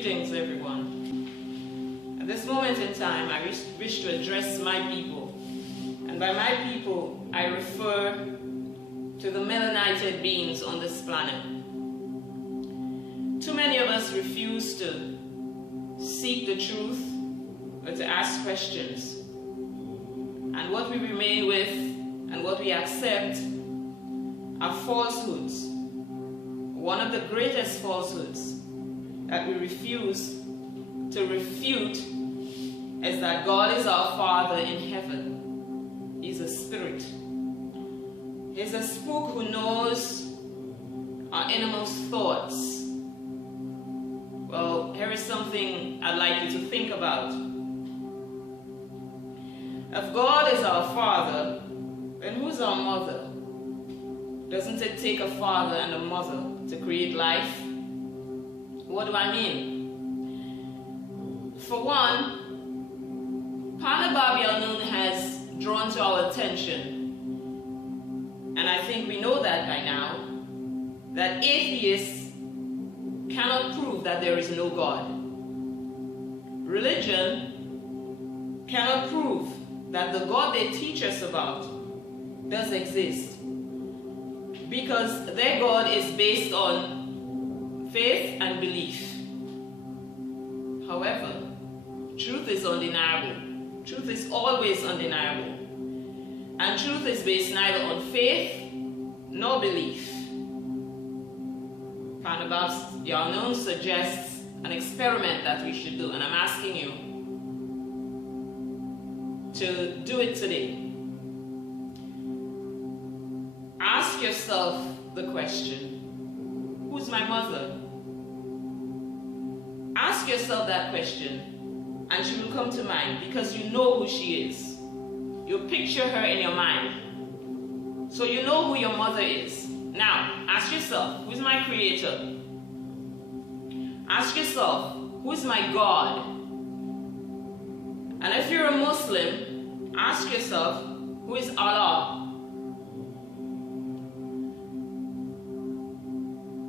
Greetings, everyone. At this moment in time, I wish to address my people. And by my people, I refer to the melanated beings on this planet. Too many of us refuse to seek the truth or to ask questions. And what we remain with and what we accept are falsehoods. One of the greatest falsehoods that we refuse to refute is that God is our Father in heaven. He's a spirit. He's a spook who knows our innermost thoughts. Well, here is something I'd like you to think about. If God is our Father, then who's our mother? Doesn't it take a father and a mother to create life? What do I mean? For one, Nuwaupian has drawn to our attention, and I think we know that by now, that atheists cannot prove that there is no God. Religion cannot prove that the God they teach us about does exist, because their God is based on faith and belief. However, truth is undeniable. Truth is always undeniable. And truth is based neither on faith nor belief. Nuwaupian suggests an experiment that we should do, and I'm asking you to do it today. Ask yourself the question, who's my mother? Ask yourself that question, and she will come to mind, because you know who she is. You picture her in your mind. So you know who your mother is. Now, ask yourself, who's my creator? Ask yourself, who's my God? And if you're a Muslim, ask yourself, who is Allah?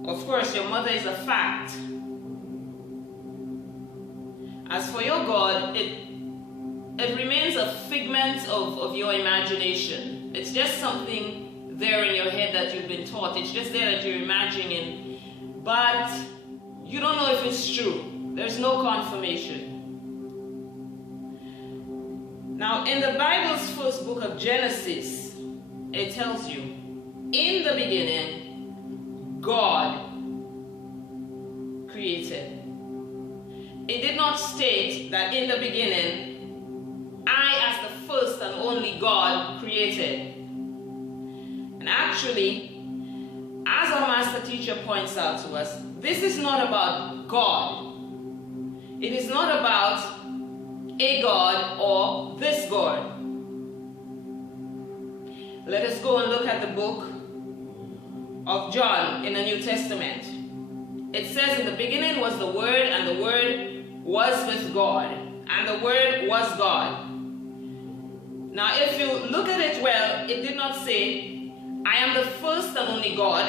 Of course, your mother is a fact. As for your God, it remains a figment of your imagination. It's just something there in your head that you've been taught. It's just there that you're imagining. But you don't know if it's true. There's no confirmation. Now, in the Bible's first book of Genesis, it tells you, in the beginning, God created. It did not state that in the beginning, I as the first and only God created. And actually, as our master teacher points out to us, this is not about God. It is not about a God or this God. Let us go and look at the book of John in the New Testament. It says, in the beginning was the Word, and the Word was with God, and the Word was God. Now, if you look at it well, it did not say, I am the first and only God.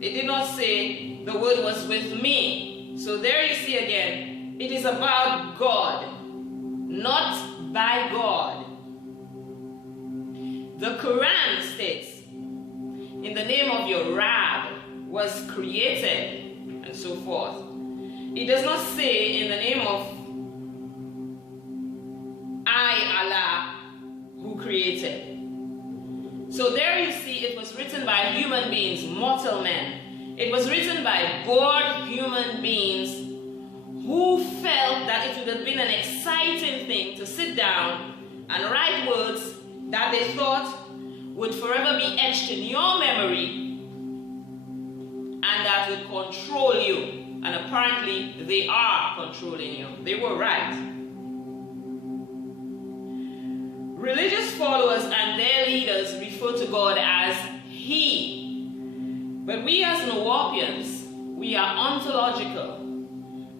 It did not say, the Word was with me. So there you see again, it is about God, not by God. The Quran states, in the name of your Rab was created, and so forth. It does not say in the name of I, Allah, who created. So there you see it was written by human beings, mortal men. It was written by bored human beings who felt that it would have been an exciting thing to sit down and write words that they thought would forever be etched in your memory and that would control you. And apparently they are controlling you. They were right. Religious followers and their leaders refer to God as He. But we as Nuwaupians, we are ontological.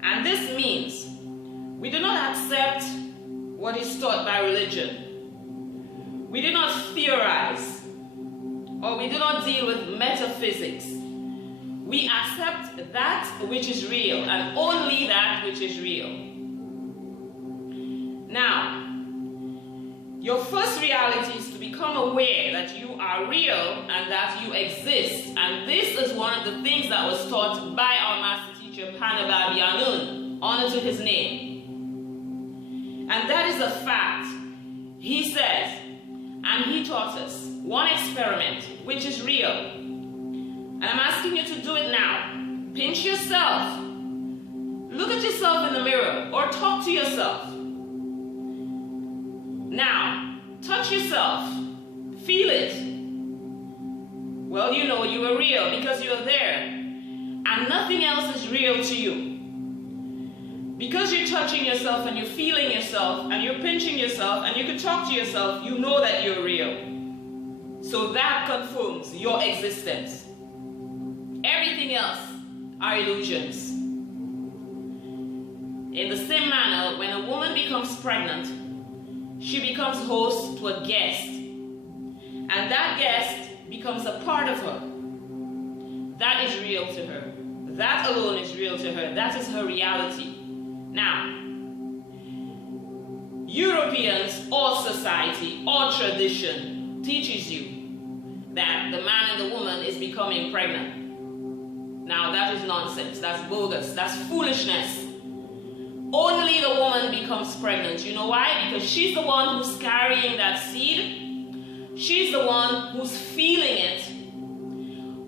And this means we do not accept what is taught by religion. We do not theorize, or we do not deal with metaphysics. We accept that which is real and only that which is real. Now, your first reality is to become aware that you are real and that you exist. And this is one of the things that was taught by our master teacher, Panababi Anun. Honor to his name. And that is a fact. He says, and he taught us, one experiment, which is real. And I'm asking you to do it now. Pinch yourself. Look at yourself in the mirror or talk to yourself. Now, touch yourself. Feel it. Well, you know you are real because you're there. And nothing else is real to you. Because you're touching yourself and you're feeling yourself and you're pinching yourself and you can talk to yourself, you know that you're real. So that confirms your existence. Everything else are illusions. In the same manner, when a woman becomes pregnant, she becomes host to a guest. And that guest becomes a part of her. That is real to her. That alone is real to her. That is her reality. Now, Europeans or society or tradition teaches you that the man and the woman is becoming pregnant. Now, that is nonsense. That's bogus. That's foolishness. Only the woman becomes pregnant. You know why? Because she's the one who's carrying that seed. She's the one who's feeling it.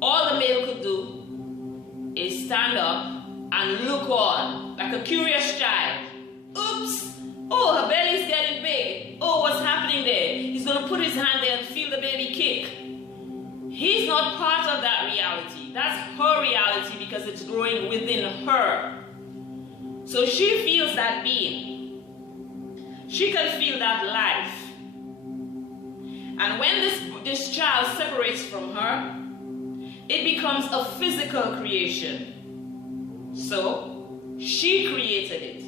All the male could do is stand up and look on like a curious child. Oops! Oh, her belly's getting big. Oh, what's happening there? He's going to put his hand there and feel the baby kick. He's not part of that reality. That's her reality because it's growing within her. So she feels that being. She can feel that life. And when this child separates from her, it becomes a physical creation. So she created it.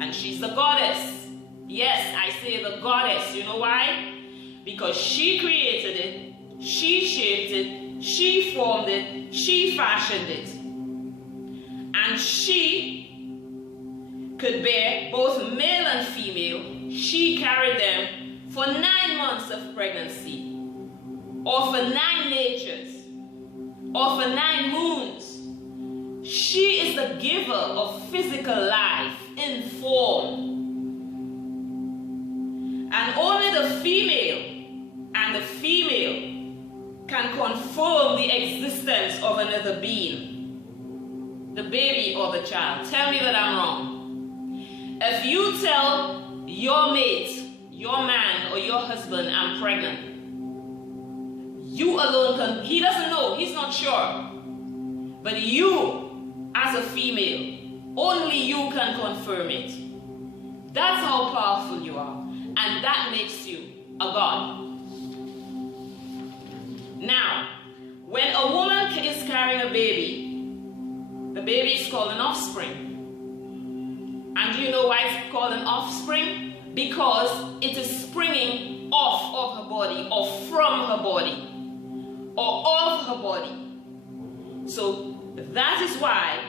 And she's the goddess. Yes, I say the goddess. You know why? Because she created it, she shaped it, she formed it, she fashioned it. And she could bear both male and female. She carried them for 9 months of pregnancy, or for 9 natures, or for 9 moons. She is the giver of physical life in form. And only the female and the female can confirm the existence of another being, the baby or the child. Tell me that I'm wrong. If you tell your mate, your man or your husband, I'm pregnant, you alone can, he doesn't know, he's not sure. But you, as a female, only you can confirm it. That's how powerful you are. And that makes you a god. Now, when a woman is carrying a baby, the baby is called an offspring. And do you know why it's called an offspring? Because it is springing off of her body, or from her body, or of her body. So that is why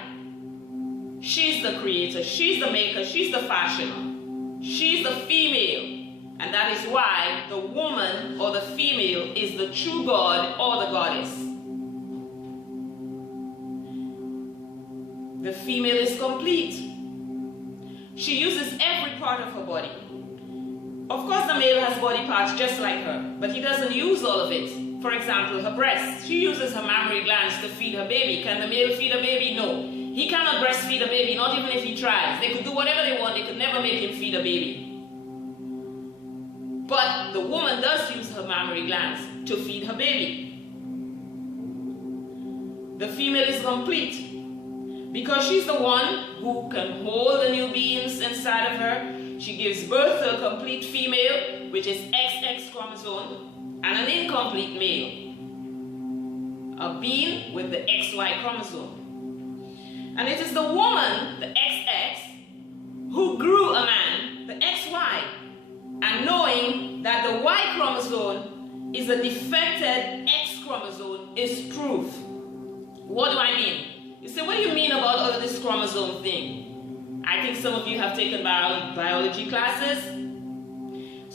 she's the creator, she's the maker, she's the fashioner, she's the female. And that is why the woman or the female is the true god or the goddess. The female is complete. She uses every part of her body. Of course, the male has body parts just like her, but he doesn't use all of it. For example, her breasts. She uses her mammary glands to feed her baby. Can the male feed a baby? No. He cannot breastfeed a baby, not even if he tries. They could do whatever they want, they could never make him feed a baby. But the woman does use her mammary glands to feed her baby. The female is complete because she's the one who can hold the new beings inside of her. She gives birth to a complete female, which is XX chromosome, and an incomplete male, a being with the XY chromosome. And it is the woman, the XX, who grew a man, the XY, and knowing that the Y chromosome is a defected X chromosome is proof What do I mean? You say, what do you mean about all of this chromosome thing? I think some of you have taken biology classes.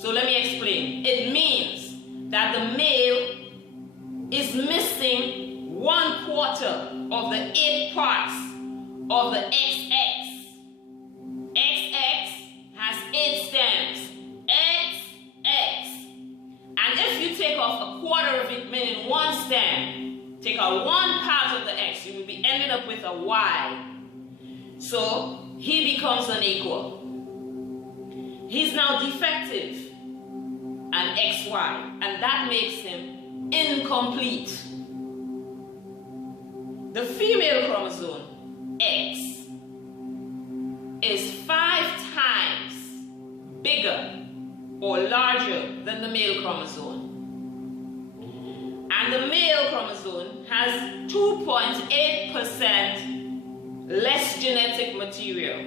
So let me explain. It means that the male is missing 1/4 of the 8 parts of the XX. XX has 8 stems. XX. And if you take off 1/4 of it, meaning 1 stem, take out 1 part of the X, you will be ending up with a Y. So he becomes unequal. He's now defective, an XY, and that makes him incomplete. The female chromosome, X, is 5 times bigger or larger than the male chromosome. And the male chromosome has 2.8% less genetic material.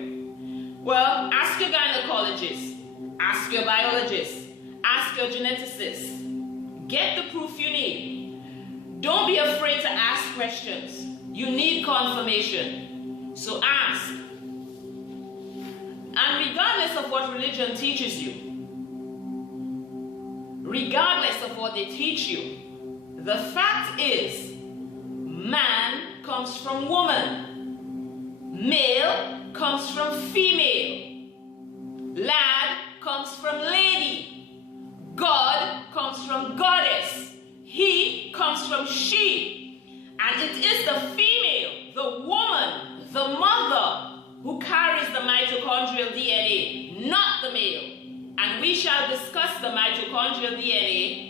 Well, ask your gynecologist, ask your biologist, ask your geneticist. Get the proof you need. Don't be afraid to ask questions. You need confirmation. So ask. And regardless of what religion teaches you, regardless of what they teach you, the fact is, man comes from woman. Male comes from female. Lad comes from lady. God comes from goddess. He comes from she. And it is the female, the woman, the mother, who carries the mitochondrial DNA, not the male. And we shall discuss the mitochondrial DNA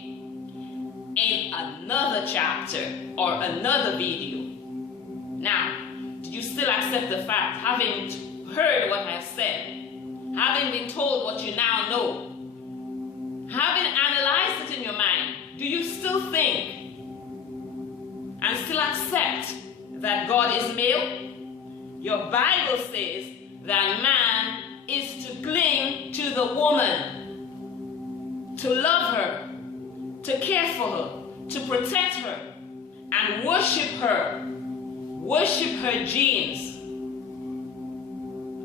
in another chapter or another video. Now, do you still accept the fact, having heard what I've said, having been told what you now know, having analyzed it in your mind, do you still think and still accept that God is male? Your Bible says that man is to cling to the woman, to love her, to care for her, to protect her, and worship her genes.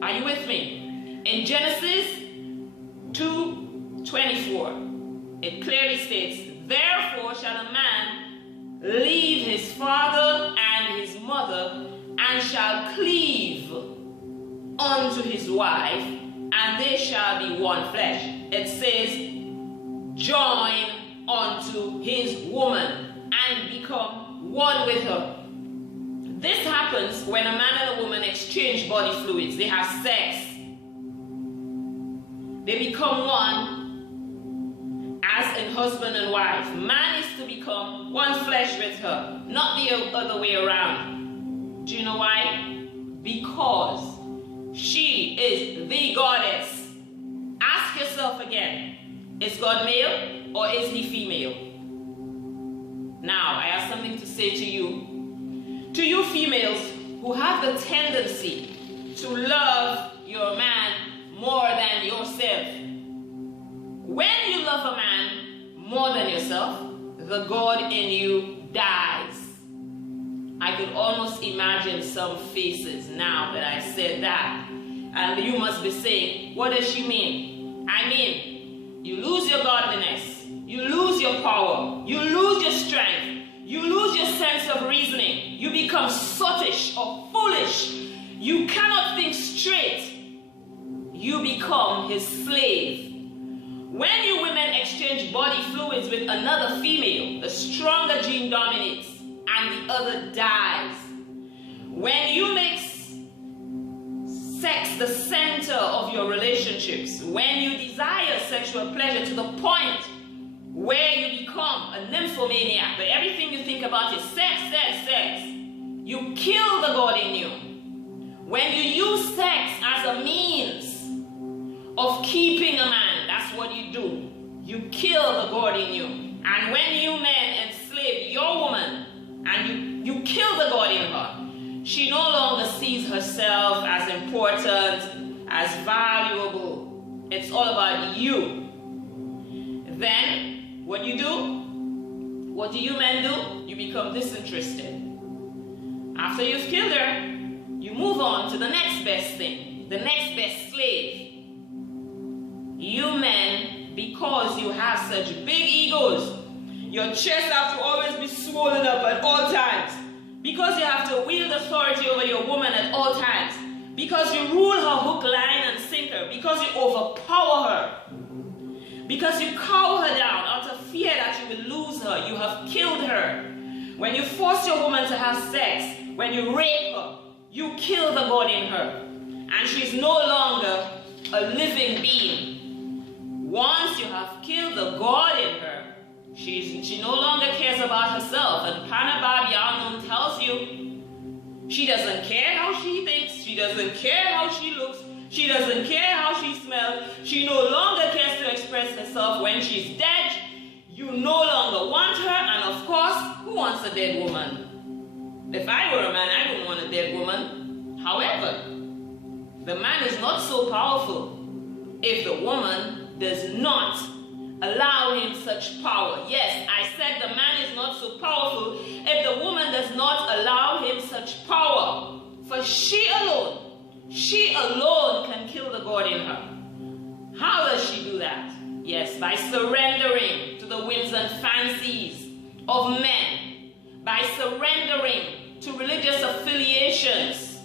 Are you with me? In Genesis 2:24, it clearly states, therefore shall a man leave his father and his mother, and shall cleave unto his wife, and they shall be one flesh. It says, join unto his woman and become one with her. This happens when a man and a woman exchange body fluids. They have sex. They become one, as in husband and wife. Man is to become one flesh with her, not the other way around. Do you know why? Because she is the goddess. Ask yourself again, is God male or is he female? Now, I have something to say to you. To you females who have the tendency to love your man more than yourself. When you love a man more than yourself, the God in you dies. I could almost imagine some faces now that I said that. And you must be saying, what does she mean? I mean, you lose your godliness. You lose your power. You lose your strength. You lose your sense of reasoning. You become sottish or foolish. You cannot think straight. You become his slave. When you women exchange body fluids with another female, the stronger gene dominates and the other dies. When you make sex the center of your relationships, when you desire sexual pleasure to the point where you become a nymphomaniac, where everything you think about is sex, sex, sex, you kill the God in you. When you use sex as a means of keeping a man, that's what you do. You kill the God in you. And when you men enslave your woman and you kill the God in her, she no longer sees herself as important, as valuable. It's all about you. Then, what you do? What do you men do? You become disinterested. After you've killed her, you move on to the next best thing, the next best slave. You men, because you have such big egos, your chest have to always be swollen up at all times, because you have to wield authority over your woman at all times, because you rule her hook, line, and sinker, because you overpower her, because you cow her down out of fear that you will lose her. You have killed her. When you force your woman to have sex, when you rape her, you kill the God in her, and she's no longer a living being. Once you have killed the God in her, she no longer cares about herself. And Nuwaupian tells you, she doesn't care how she thinks, she doesn't care how she looks, she doesn't care how she smells, she no longer cares to express herself. When she's dead, you no longer want her, and of course, who wants a dead woman? If I were a man, I wouldn't want a dead woman. However, the man is not so powerful if the woman does not allow him such power. Yes, I said the man is not so powerful if the woman does not allow him such power. For she alone can kill the God in her. How does she do that? Yes, by surrendering to the whims and fancies of men, by surrendering to religious affiliations,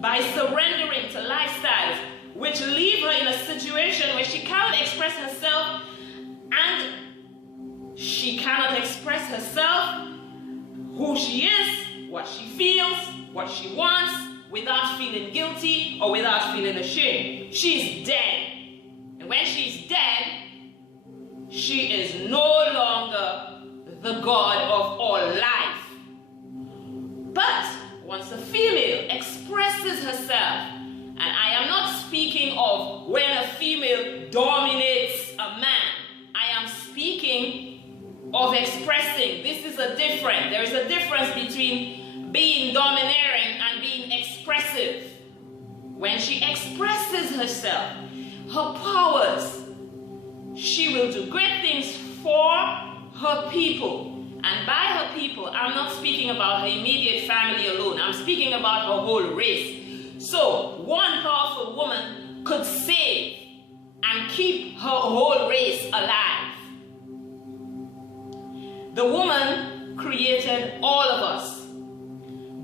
by surrendering to lifestyles which leave her in a situation where she cannot express herself, and she cannot express herself, who she is, what she feels, what she wants, without feeling guilty or without feeling ashamed. She's dead. And when she's dead, she is no longer the God of all life. But once a female expresses herself, and I am not speaking of when a female dominates a man, I am speaking of expressing. This is a difference. There is a difference between being domineering and being expressive. When she expresses herself, her powers, she will do great things for her people. And by her people, I'm not speaking about her immediate family alone. I'm speaking about her whole race. So, one powerful woman could save and keep her whole race alive. The woman created all of us,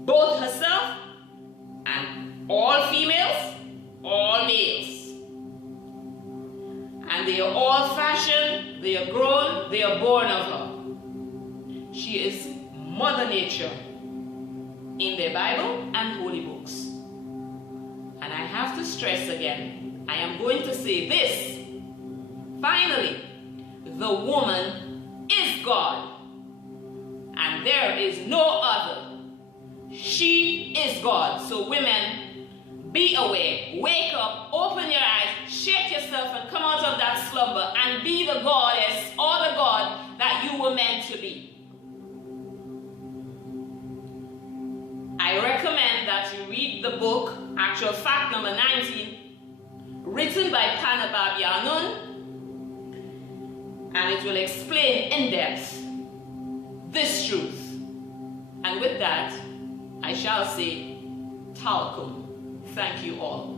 both herself and all females, all males. And they are all fashioned, they are grown, they are born of her. She is Mother Nature in their Bible and holy books. And I have to stress again, I am going to say this. Finally, the woman is God, and there is no other. She is God. So women, be aware, wake up, open your eyes, shake yourself and come out of that slumber and be the goddess or the God that you were meant to be. I recommend that you read the book, Actual Fact number 19, written by Nuwaupian, and it will explain in depth this truth. And with that, I shall say, Talcum. Thank you all.